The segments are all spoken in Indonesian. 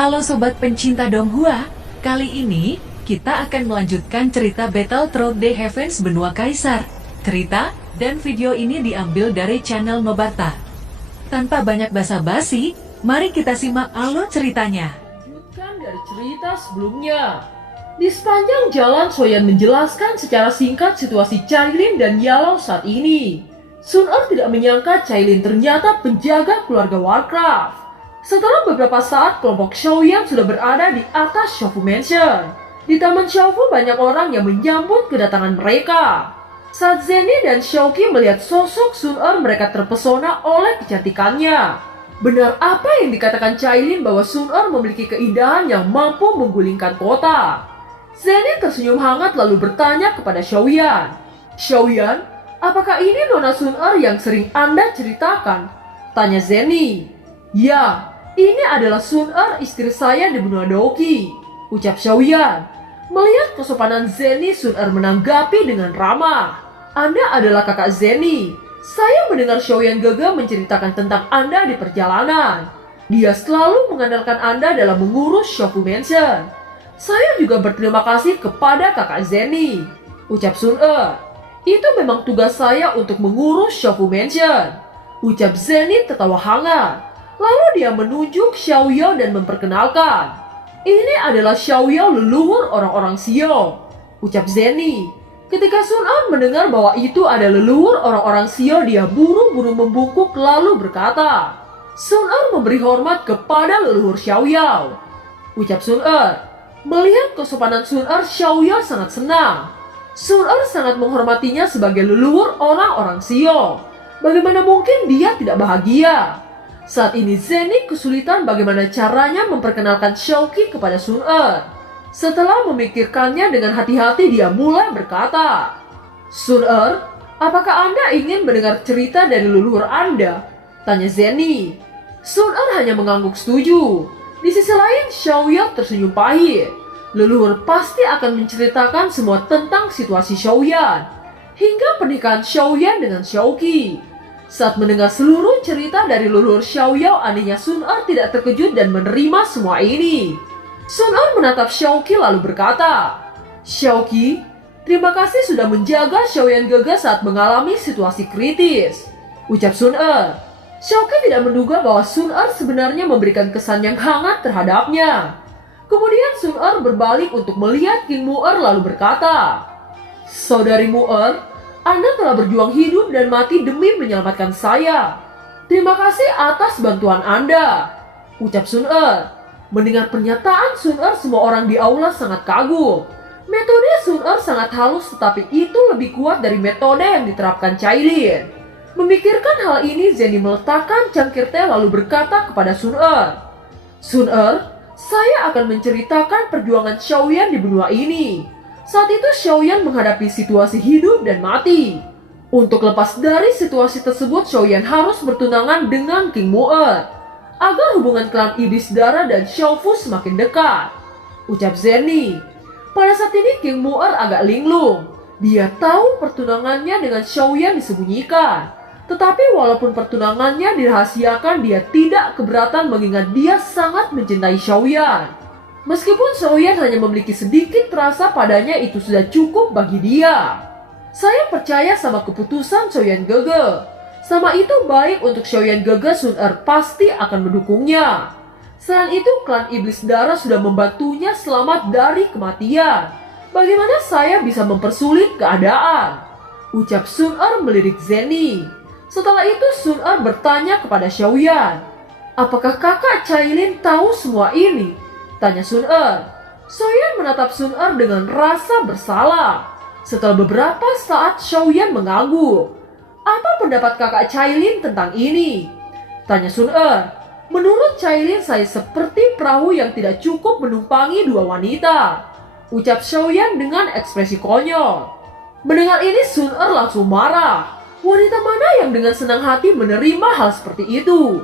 Halo sobat pencinta Donghua, kali ini kita akan melanjutkan cerita Battle Through the Heavens Benua Kaisar. Cerita dan video ini diambil dari channel Nobarta. Tanpa banyak basa-basi, mari kita simak alur ceritanya. Lanjutkan dari cerita sebelumnya. Di sepanjang jalan, Soyan menjelaskan secara singkat situasi Cailin dan Yalou saat ini. Sun Er tidak menyangka Cailin ternyata penjaga keluarga Warcraft. Setelah beberapa saat, kelompok Xiaoyan sudah berada di atas Xiaofu Mansion. Di Taman Xiaofu banyak orang yang menyambut kedatangan mereka. Saat Zenny dan Xiaoqi melihat sosok Sun Er, mereka terpesona oleh kecantikannya. Benar apa yang dikatakan Cailin bahwa Sun Er memiliki keindahan yang mampu menggulingkan kota. Zenny tersenyum hangat lalu bertanya kepada Xiaoyan. "Xiaoyan, apakah ini Nona Sun Er yang sering Anda ceritakan?" tanya Zenny. "Ya, ini adalah Sun Er, istri saya di benua Doki," ucap Xiaoyan. Melihat kesopanan Zenny, Sun Er menanggapi dengan ramah. "Anda adalah kakak Zenny. Saya mendengar Xiaoyan Gege menceritakan tentang Anda di perjalanan. Dia selalu mengandalkan Anda dalam mengurus Xiaofu Mansion. Saya juga berterima kasih kepada kakak Zenny," ucap Sun Er. "Itu memang tugas saya untuk mengurus Xiaofu Mansion," ucap Zenny tertawa hangat. Lalu dia menunjuk Xiaoyao dan memperkenalkan. "Ini adalah Xiaoyao, leluhur orang-orang Xiao," ucap Zenny. Ketika Sun Er mendengar bahwa itu ada leluhur orang-orang Xiao, dia buru-buru membungkuk lalu berkata, "Sun Er memberi hormat kepada leluhur Xiaoyao," ucap Sun Er. Melihat kesopanan Sun Er, Xiaoyao sangat senang. Sun Er sangat menghormatinya sebagai leluhur orang-orang Xiao. Bagaimana mungkin dia tidak bahagia? Saat ini Zenny kesulitan bagaimana caranya memperkenalkan Xiaoqi kepada Sun Er. Setelah memikirkannya dengan hati-hati, dia mulai berkata, "Sun Er, apakah Anda ingin mendengar cerita dari leluhur Anda?" tanya Zenny. Sun Er hanya mengangguk setuju. Di sisi lain, Xiaoyao tersenyum pahit. Leluhur pasti akan menceritakan semua tentang situasi Xiaoyan, hingga pernikahan Xiaoyan dengan Xiaoqi. Saat mendengar seluruh cerita dari leluhur Xiaoyao, anehnya Sun Er tidak terkejut dan menerima semua ini. Sun Er menatap Xiaoqi lalu berkata, "Xiaoqi, terima kasih sudah menjaga Xiaoyan Gege saat mengalami situasi kritis," ucap Sun Er. Xiaoqi tidak menduga bahwa Sun Er sebenarnya memberikan kesan yang hangat terhadapnya. Kemudian Sun Er berbalik untuk melihat King Mu'er lalu berkata, "Saudari Mu'er, Anda telah berjuang hidup dan mati demi menyelamatkan saya. Terima kasih atas bantuan Anda," ucap Sun Er. Mendengar pernyataan Sun Er, semua orang di aula sangat kagum. Metode Sun Er sangat halus, tetapi itu lebih kuat dari metode yang diterapkan Cailin. Memikirkan hal ini, Zenny meletakkan cangkir teh lalu berkata kepada Sun Er, "Sun Er, saya akan menceritakan perjuangan Xiaoyan di benua ini." Saat itu Xiaoyan menghadapi situasi hidup dan mati. Untuk lepas dari situasi tersebut, Xiaoyan harus bertunangan dengan King Mu'er agar hubungan klan Iblis Darah dan Xiaofu semakin dekat, ucap Zenny. Pada saat ini King Mu'er agak linglung. Dia tahu pertunangannya dengan Xiaoyan disembunyikan. Tetapi walaupun pertunangannya dirahasiakan, dia tidak keberatan mengingat dia sangat mencintai Xiaoyan. Meskipun Xiaoyan hanya memiliki sedikit rasa padanya, itu sudah cukup bagi dia. "Saya percaya sama keputusan Xiaoyan Gege. Sama itu baik untuk Xiaoyan Gege, Sun Er pasti akan mendukungnya. Selain itu, klan Iblis Darah sudah membantunya selamat dari kematian. Bagaimana saya bisa mempersulit keadaan?" ucap Sun Er melirik Zenny. Setelah itu Sun Er bertanya kepada Xiaoyan, "Apakah kakak Cailin tahu semua ini?" tanya Sun Er. Xiaoyan menatap Sun Er dengan rasa bersalah. Setelah beberapa saat, Xiaoyan mengangguk. "Apa pendapat kakak Cailin tentang ini?" tanya Sun Er. "Menurut Cailin, saya seperti perahu yang tidak cukup menumpangi dua wanita," ucap Xiaoyan dengan ekspresi konyol. Mendengar ini, Sun Er langsung marah. Wanita mana yang dengan senang hati menerima hal seperti itu?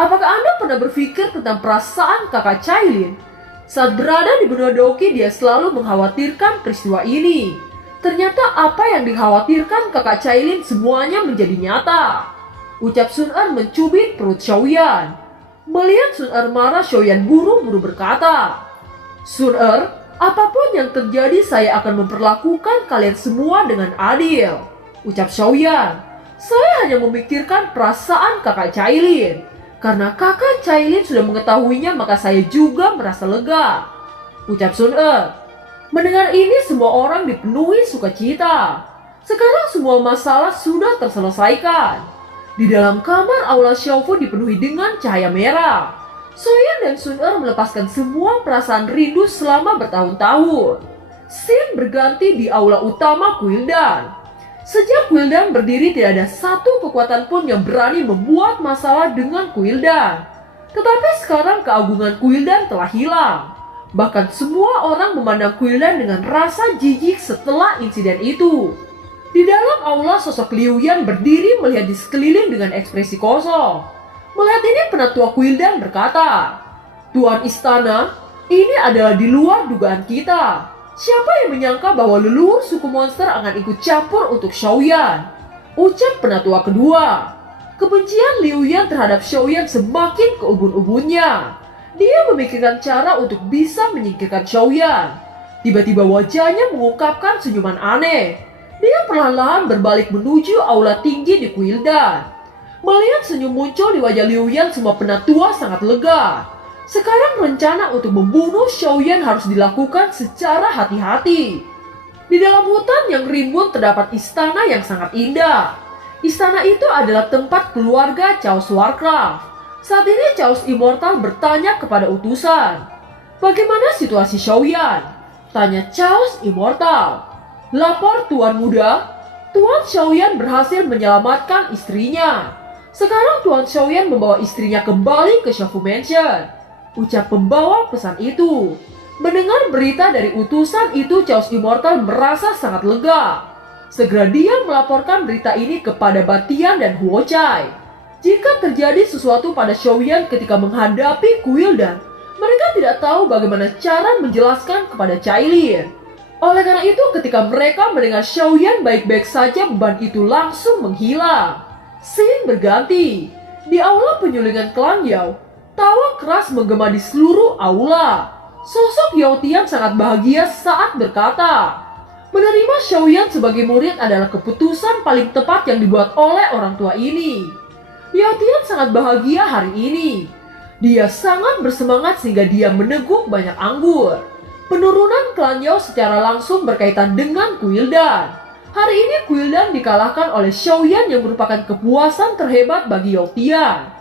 Apakah Anda pernah berpikir tentang perasaan kakak Cailin? Saat berada di benua Doki, dia selalu mengkhawatirkan peristiwa ini. Ternyata apa yang dikhawatirkan kakak Cailin semuanya menjadi nyata, ucap Sun Er mencubit perut Xiaoyan. Melihat Sun Er marah, Xiaoyan buru-buru berkata, "Sun Er, apapun yang terjadi saya akan memperlakukan kalian semua dengan adil," ucap Xiaoyan. "Saya hanya memikirkan perasaan kakak Cailin. Karena kakak Cailin sudah mengetahuinya maka saya juga merasa lega," ucap Sun Er. Mendengar ini semua orang dipenuhi sukacita. Sekarang semua masalah sudah terselesaikan. Di dalam kamar aula Xiaofu dipenuhi dengan cahaya merah. Soyan dan Sun Er melepaskan semua perasaan rindu selama bertahun-tahun. Scene berganti di aula utama Quildan. Sejak Quildan berdiri tidak ada satu kekuatan pun yang berani membuat masalah dengan Quildan. Tetapi sekarang keagungan Quildan telah hilang. Bahkan semua orang memandang Quildan dengan rasa jijik setelah insiden itu. Di dalam aula sosok Liu Yan berdiri melihat di sekeliling dengan ekspresi kosong. Melihat ini penatua Quildan berkata, "Tuan istana, ini adalah di luar dugaan kita. Siapa yang menyangka bahwa leluhur suku monster akan ikut campur untuk Xiaoyan?" ucap penatua kedua. Kebencian Liu Yan terhadap Xiaoyan semakin keubun-ubunnya. Dia memikirkan cara untuk bisa menyingkirkan Xiaoyan. Tiba-tiba wajahnya mengungkapkan senyuman aneh. Dia perlahan-lahan berbalik menuju aula tinggi di Quildan. Melihat senyum muncul di wajah Liu Yan, semua penatua sangat lega. Sekarang rencana untuk membunuh Xiaoyan harus dilakukan secara hati-hati. Di dalam hutan yang rimbun terdapat istana yang sangat indah. Istana itu adalah tempat keluarga Chaos Warcraft. Saat ini Chaos Immortal bertanya kepada utusan, "Bagaimana situasi Xiaoyan?" tanya Chaos Immortal. "Lapor Tuan Muda, Tuan Xiaoyan berhasil menyelamatkan istrinya. Sekarang Tuan Xiaoyan membawa istrinya kembali ke Xiaofu Mansion," ucap pembawa pesan itu. Mendengar berita dari utusan itu, Chaos Immortal merasa sangat lega. Segera dia melaporkan berita ini kepada Batian dan Huochai. Jika terjadi sesuatu pada Xiaoyan ketika menghadapi Quildan, mereka tidak tahu bagaimana cara menjelaskan kepada Cailin. Oleh karena itu, ketika mereka mendengar Xiaoyan baik-baik saja, beban itu langsung menghilang. Scene berganti. Di aula penyulingan klan Yao, tawa keras menggema di seluruh aula. Sosok Yao Tian sangat bahagia saat berkata, menerima Xiaoyan sebagai murid adalah keputusan paling tepat yang dibuat oleh orang tua ini. Yao Tian sangat bahagia hari ini. Dia sangat bersemangat sehingga dia meneguk banyak anggur. Penurunan klan Yao secara langsung berkaitan dengan Quildan. Hari ini Quildan dikalahkan oleh Xiaoyan yang merupakan kepuasan terhebat bagi Yao Tian.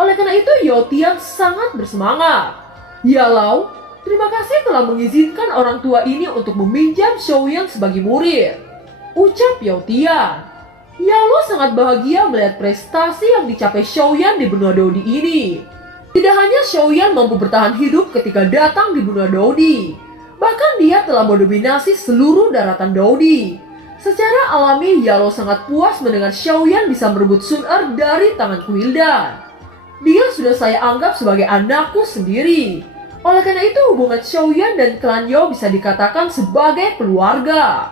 Oleh karena itu Yao Tian sangat bersemangat. "Ya Lau, terima kasih telah mengizinkan orang tua ini untuk meminjam Xiaoyan sebagai murid," ucap Yao Tian. Yao Lau sangat bahagia melihat prestasi yang dicapai Xiaoyan di benua Dodi ini. Tidak hanya Xiaoyan mampu bertahan hidup ketika datang di benua Dodi, bahkan dia telah mendominasi seluruh daratan Dodi. Secara alami, Yao Lau sangat puas mendengar Xiaoyan bisa merebut Sun Er dari tangan Quildan. "Dia sudah saya anggap sebagai anakku sendiri. Oleh karena itu hubungan Xiaoyan dan klan Yao bisa dikatakan sebagai keluarga,"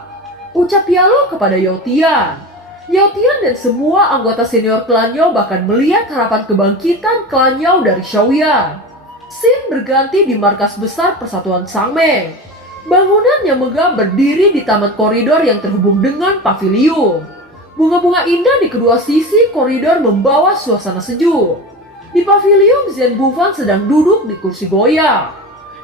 ucap Yao Lau kepada Yao Tian. Yao Tian dan semua anggota senior klan Yao bahkan melihat harapan kebangkitan klan Yao dari Xiaoyan. Scene berganti di markas besar Persatuan Sangmeng. Bangunan yang megah berdiri di taman koridor yang terhubung dengan pavilion. Bunga-bunga indah di kedua sisi koridor membawa suasana sejuk. Di pavilion, Zhen Bufan sedang duduk di kursi goyang.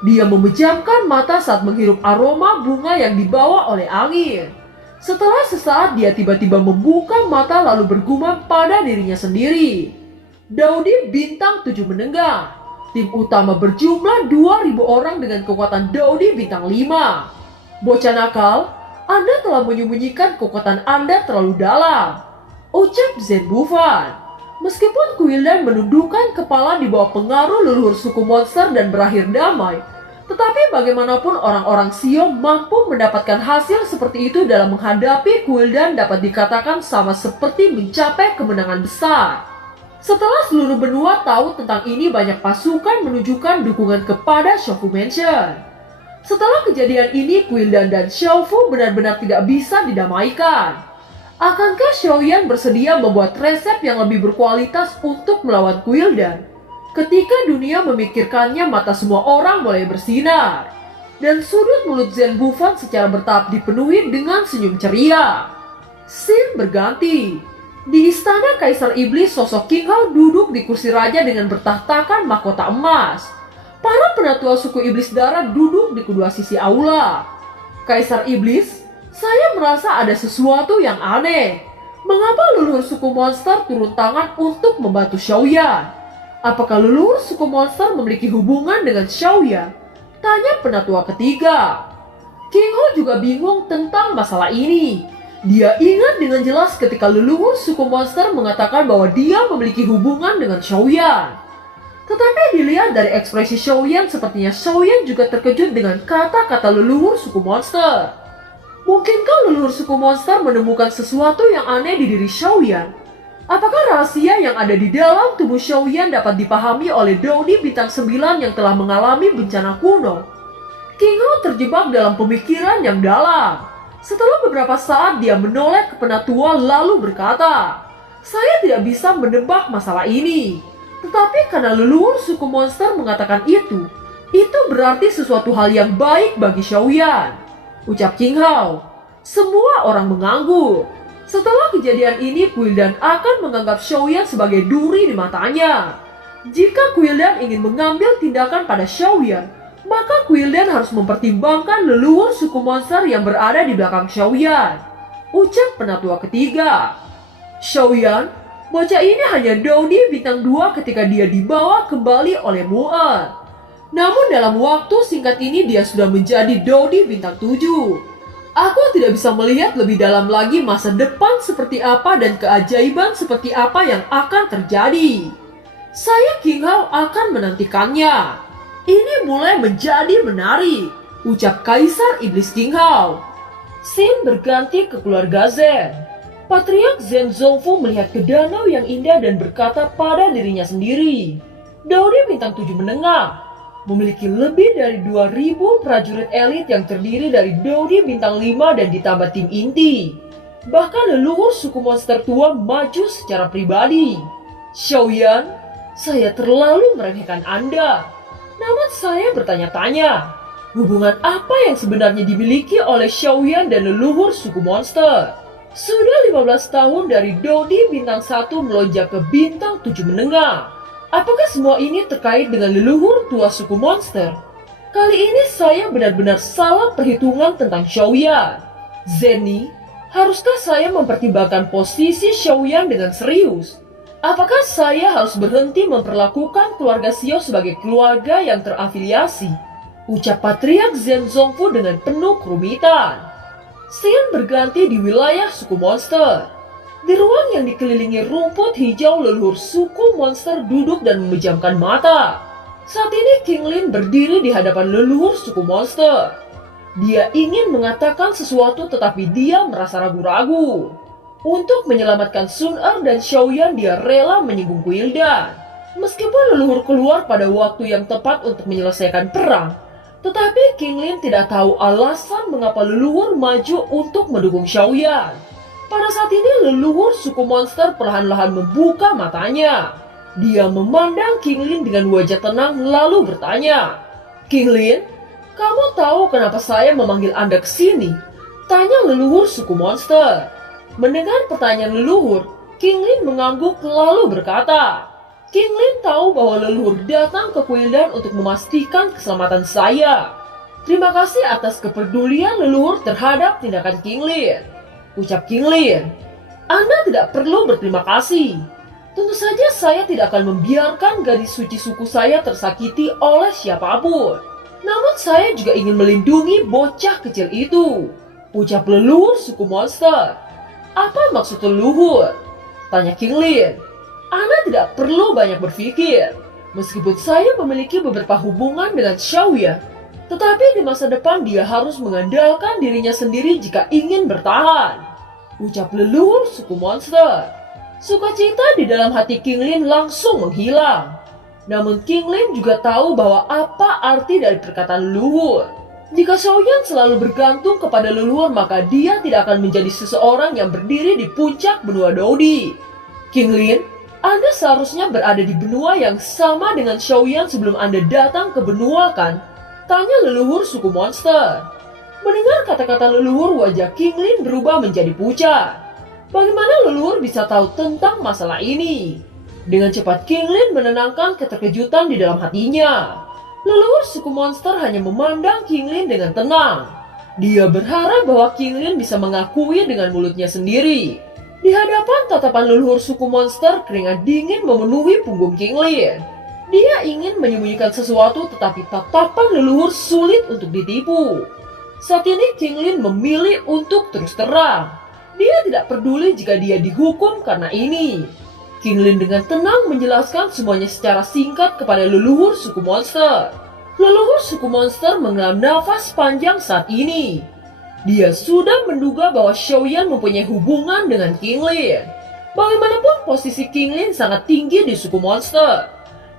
Dia memejamkan mata saat menghirup aroma bunga yang dibawa oleh angin. Setelah sesaat dia tiba-tiba membuka mata lalu bergumam pada dirinya sendiri. Daudi bintang 7 menengah. Tim utama berjumlah 2.000 orang dengan kekuatan Daudi bintang 5. "Bocah nakal, Anda telah menyembunyikan kekuatan Anda terlalu dalam," ucap Zhen Bufan. Meskipun Quildan menundukkan kepala di bawah pengaruh leluhur suku monster dan berakhir damai, tetapi bagaimanapun orang-orang Xio mampu mendapatkan hasil seperti itu dalam menghadapi Quildan dapat dikatakan sama seperti mencapai kemenangan besar. Setelah seluruh benua tahu tentang ini, banyak pasukan menunjukkan dukungan kepada Xiaofu Mansion. Setelah kejadian ini, Quildan dan Xiaofu benar-benar tidak bisa didamaikan. Akankah Xiaoyan bersedia membuat resep yang lebih berkualitas untuk melawan Quildan? Ketika dunia memikirkannya, mata semua orang mulai bersinar. Dan sudut mulut Zen Bufan secara bertahap dipenuhi dengan senyum ceria. Scene berganti. Di istana Kaisar Iblis, sosok King Hao duduk di kursi raja dengan bertahtakan mahkota emas. Para penatua suku Iblis Darah duduk di kedua sisi aula. Kaisar Iblis, saya merasa ada sesuatu yang aneh. Mengapa leluhur suku monster turun tangan untuk membantu Xiaoyan? Apakah leluhur suku monster memiliki hubungan dengan Xiaoyan? Tanya penatua ketiga. King Hao juga bingung tentang masalah ini. Dia ingat dengan jelas ketika leluhur suku monster mengatakan bahwa dia memiliki hubungan dengan Xiaoyan. Tetapi dilihat dari ekspresi Xiaoyan, sepertinya Xiaoyan juga terkejut dengan kata-kata leluhur suku monster. Mungkinkah leluhur suku monster menemukan sesuatu yang aneh di diri Xiaoyan? Apakah rahasia yang ada di dalam tubuh Xiaoyan dapat dipahami oleh Dodi Bintang 9 yang telah mengalami bencana kuno? King Hao terjebak dalam pemikiran yang dalam. Setelah beberapa saat dia menoleh ke penatua lalu berkata, "Saya tidak bisa menebak masalah ini. Tetapi karena leluhur suku monster mengatakan itu berarti sesuatu hal yang baik bagi Xiaoyan." Ucap King Hao. Semua orang mengangguk. Setelah kejadian ini, Quildan akan menganggap Xiaoyan sebagai duri di matanya. Jika Quildan ingin mengambil tindakan pada Xiaoyan, maka Quildan harus mempertimbangkan leluhur suku monster yang berada di belakang Xiaoyan. Ucap penatua ketiga. Xiaoyan, bocah ini hanya Dodi Bintang 2 ketika dia dibawa kembali oleh Mu'er. Namun dalam waktu singkat ini dia sudah menjadi Dodi Bintang 7. Aku tidak bisa melihat lebih dalam lagi masa depan seperti apa dan keajaiban seperti apa yang akan terjadi. Saya King Hao akan menantikannya. Ini mulai menjadi menarik, ucap Kaisar Iblis King Hao. Scene berganti ke keluarga Zen. Patriark Zen Zongfu melihat ke danau yang indah dan berkata pada dirinya sendiri, Dodi Bintang 7 menengah memiliki lebih dari 2.000 prajurit elit yang terdiri dari Dodi Bintang 5 dan ditambah tim inti. Bahkan leluhur suku monster tua maju secara pribadi. Xiaoyan, saya terlalu meremehkan Anda. Namun saya bertanya-tanya, hubungan apa yang sebenarnya dimiliki oleh Xiaoyan dan leluhur suku monster? Sudah 15 tahun dari Dodi Bintang 1 melonjak ke Bintang 7 menengah. Apakah semua ini terkait dengan leluhur tua suku monster? Kali ini saya benar-benar salah perhitungan tentang Xiaoyan. Zenny, haruskah saya mempertimbangkan posisi Xiaoyan dengan serius? Apakah saya harus berhenti memperlakukan keluarga Xiao sebagai keluarga yang terafiliasi? Ucap Patriark Zen Zongfu dengan penuh kerumitan. Scene berganti di wilayah suku monster. Di ruang yang dikelilingi rumput hijau, leluhur suku monster duduk dan memejamkan mata. Saat ini King Lin berdiri di hadapan leluhur suku monster. Dia ingin mengatakan sesuatu tetapi dia merasa ragu-ragu. Untuk menyelamatkan Sun Er dan Xiaoyan, dia rela menyinggung Quildan. Meskipun leluhur keluar pada waktu yang tepat untuk menyelesaikan perang, tetapi King Lin tidak tahu alasan mengapa leluhur maju untuk mendukung Xiaoyan. Pada saat ini leluhur suku monster perlahan-lahan membuka matanya. Dia memandang King Lin dengan wajah tenang lalu bertanya, King Lin, kamu tahu kenapa saya memanggil Anda ke sini? Tanya leluhur suku monster. Mendengar pertanyaan leluhur, King Lin mengangguk lalu berkata, King Lin tahu bahwa leluhur datang ke Quildan untuk memastikan keselamatan saya. Terima kasih atas kepedulian leluhur terhadap tindakan King Lin. Ucap King Lin, Anda tidak perlu berterima kasih. Tentu saja saya tidak akan membiarkan gadis suci suku saya tersakiti oleh siapapun. Namun saya juga ingin melindungi bocah kecil itu. Ucap leluhur suku monster. Apa maksud leluhur? Tanya King Lin. Anda tidak perlu banyak berpikir. Meskipun saya memiliki beberapa hubungan dengan Xiaoyan, tetapi di masa depan dia harus mengandalkan dirinya sendiri jika ingin bertahan. Ucap leluhur suku monster. Sukacita di dalam hati King Lin langsung menghilang. Namun King Lin juga tahu bahwa apa arti dari perkataan leluhur. Jika Xiaoyan selalu bergantung kepada leluhur, maka dia tidak akan menjadi seseorang yang berdiri di puncak benua Dodi. King Lin, Anda seharusnya berada di benua yang sama dengan Xiaoyan sebelum Anda datang ke benua kan? Tanya leluhur suku monster. Mendengar kata-kata leluhur, wajah King Lin berubah menjadi pucat. Bagaimana leluhur bisa tahu tentang masalah ini? Dengan cepat King Lin menenangkan keterkejutan di dalam hatinya. Leluhur suku monster hanya memandang King Lin dengan tenang. Dia berharap bahwa King Lin bisa mengakui dengan mulutnya sendiri. Di hadapan tatapan leluhur suku monster, keringat dingin memenuhi punggung King Lin. Dia ingin menyembunyikan sesuatu, tetapi tatapan leluhur sulit untuk ditipu. Saat ini King Lin memilih untuk terus terang. Dia tidak peduli jika dia dihukum karena ini. King Lin dengan tenang menjelaskan semuanya secara singkat kepada leluhur suku monster. Leluhur suku monster menghela nafas panjang saat ini. Dia sudah menduga bahwa Xiaoyan mempunyai hubungan dengan King Lin. Bagaimanapun posisi King Lin sangat tinggi di suku monster.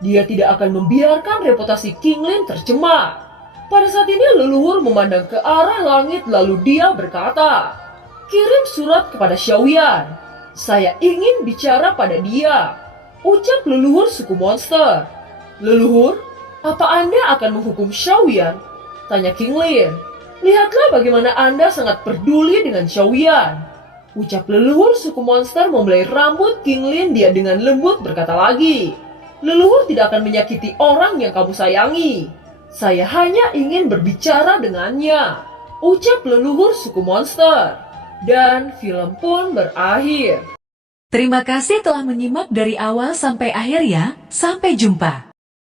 Dia tidak akan membiarkan reputasi King Lin tercemar. Pada saat ini leluhur memandang ke arah langit lalu dia berkata, "Kirim surat kepada Xiaoyan. Saya ingin bicara pada dia," ucap leluhur suku monster. "Leluhur, apa Anda akan menghukum Xiaoyan?" tanya King Lin. "Lihatlah bagaimana Anda sangat peduli dengan Xiaoyan," ucap leluhur suku monster membelai rambut King Lin. Dia dengan lembut berkata lagi, "Leluhur tidak akan menyakiti orang yang kamu sayangi. Saya hanya ingin berbicara dengannya," ucap leluhur suku monster. Dan film pun berakhir. Terima kasih telah menyimak dari awal sampai akhir ya. Sampai jumpa.